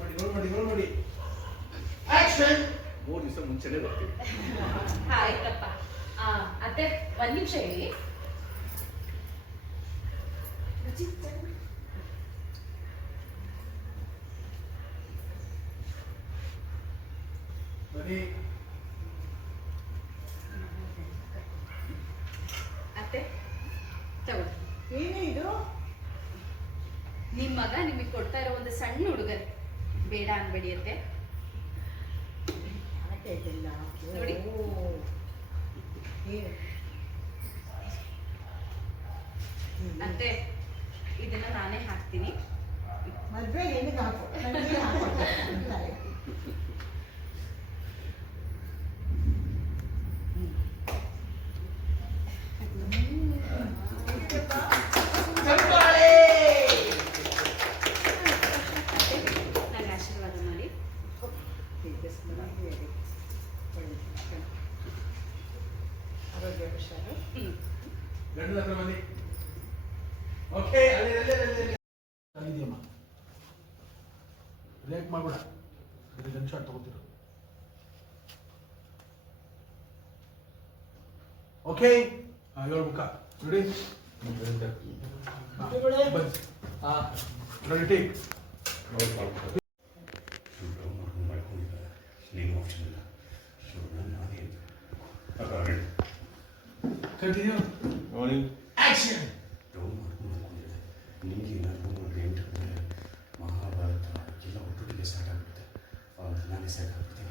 Roll ಮಾಡಿ action 3 ದಿವಸ ಮುಂಚೆನೇ ಬರ್ತೀವಿ. ಆಯ್ತಪ್ಪ. ಅತ್ತೆ ಒಂದ್ ನಿಮಿಷ ಹೇಳಿ. ಅತ್ತೆ ತಗೊಳ್ಳಿ. ಏನೇ ಇದು? ನಿಮ್ ಮಗ ನಿಮಗೆ ಕೊಡ್ತಾ ಇರೋ ಒಂದು ಸಣ್ಣ ಉಡುಗೊರೆ. ಬೇಡ ಅನ್ಬೇಡಿ ಅತ್ತೆ. ನೋಡಿ ಅತ್ತೆ, ಇದನ್ನ ನಾನೇ ಹಾಕ್ತೀನಿ. ಮದ್ವೆ ಏನಕ್ಕೆ ಹಾಕೋ? ನಂಗೆ ಆಶೀರ್ವಾದ ಮಾಡಿ. ಆರೋಗ್ಯ ಹುಷಾರು. ಗಂಡು ಹತ್ರ ಬನ್ನಿ. ಓಕೆ, ಅಲ್ಲೇ ಇದೆಯಮ್ಮ. ರಿಯಾಕ್ಟ್ ಮಾಡ್ಬೇಡ, ಗನ್ ಶಾಟ್ ತಗೋತಿರು. ಓಕೆ, ಹೇಳ್ಬೇಕ ready. Ready take. Continue. Action. ನಿಮಗೆ ಮಹಾಭಾರತ ಎಲ್ಲ ಒಟ್ಟೊಟ್ಟಿಗೆ ಸ್ಟಾರ್ಟ್ ಆಗುತ್ತೆ. ನಾನೇ ಸ್ಟಾರ್ಟ್ ಆಗ್ಬಿಡ್ತೀನಿ.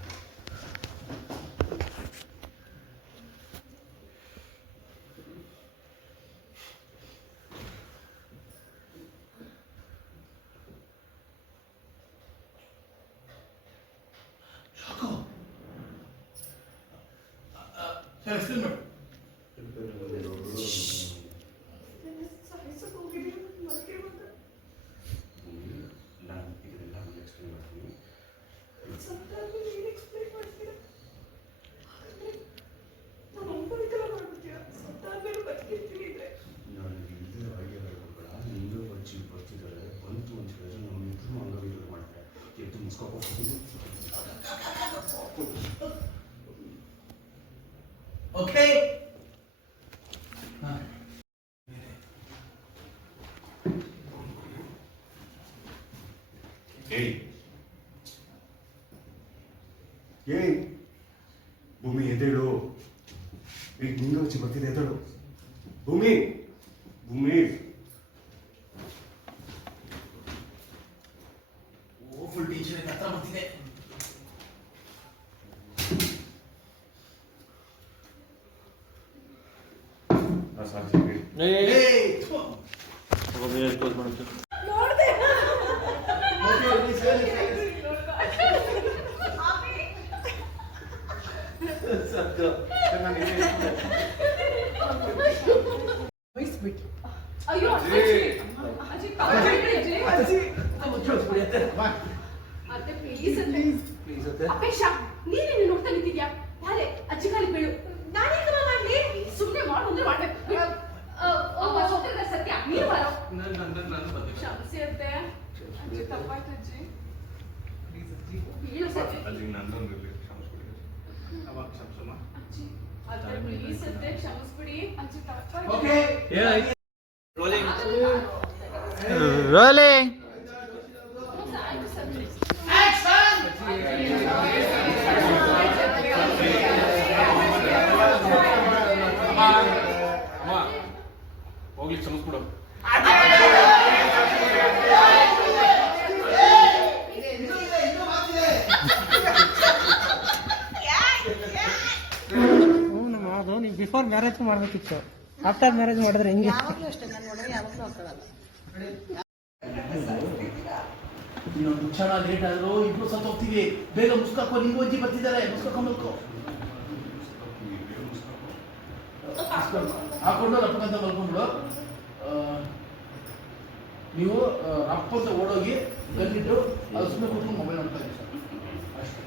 ಎಕ್ಸ್ಪ್ಲೇನ್ ಮಾಡು. ಓಕೆ, ಏಯ್ ಭೂಮಿ ಎದ್ದೇಳು. ಈಗ ನಿಂಗೆ ಹಚ್ಚಿ ಬರ್ತಿದೆ, ಎದ್ದೇಳು ಭೂಮಿ. ಭೂಮಿ ಫುಲ್ ಟೀಚರ್ ಹತ್ರ ಬರ್ತಿದೆ. ಅಯ್ಯೋ ಅತ್ತೆ ಪ್ಲೀಸ್ ಅತ್ತೆ. ಅಪೇಕ್ಷಾ, ನೀನೇನು ನೋಡ್ತಾ ನಿಂತಿದ್ಯಾ? ಯಾರೇ ಅಜ್ಜಿ ಕಾಲಿ ಬೀಳು. ನಾನೇನು ಮಾಡ್ಲಿ? ಸುಮ್ಮನೆ ಮಾಡು ಅಂದ್ರೆ ಮಾಡ್ಬೇಕು. ಸತ್ಯ ನೀನು ಬರೋ. ಕ್ಷಮಿಸಿ ಅತ್ತೆ. ಅಜ್ಜಿ ತಪ್ಪಾಯ್ತು ಅಜ್ಜಿ. ಬೀಳು ಸತ್ಯ. ಅಜ್ಜಿ ಅತ್ತೆ ಪ್ಲೀಸ್ ಅತ್ತೆ ಕ್ಷಮಿಸ್ಬಿಡಿ. ಅಜ್ಜಿ ತಪ್ಪಾಯ್ತು. Okay, rolling. ಹೋಗ್ಲಿ, ಕ್ಷಮಿಸ್ಬಿಡು. ನೀವು ಬಿಫೋರ್ ಮ್ಯಾರೇಜ್ ಮಾಡ್ಬೇಕಿತ್ತು. ಆಫ್ಟರ್ ಮ್ಯಾರೇಜ್ ಮಾಡಿದ್ರೆ ಹೆಂಗೆ? ಇನ್ನೊಂದು ಕ್ಷಣ ಲೇಟ್ ಆದ್ರೂ ಇಬ್ರು ಸತ್ತು ಹೋಗ್ತೀವಿ. ಬೇಗ ಮುಸ್ಕಾಕೋ, ನಿಂಗೂ ಅಜ್ಜಿ ಬರ್ತಿದ್ದಾರೆ. ಮುಸ್ಕಾಕೊಂಡ್ಬೇಕು. ಹಾಕೊಂಡು ರಪ್ಪಂತ ಮಲ್ಕೊಂಡ್ಬಿಡು. ನೀವು ರಪ್ಪಂತ ಓಡೋಗಿ ಗಲ್ಲಿಟ್ಟು ಅದು ಸುಮ್ಮನೆ ಕೂತ್ಕೊಂಡು ಮೊಬೈಲ್ ನೋಡ್ತಾ ಇದ್ದೀವಿ ಸರ್, ಅಷ್ಟೇ.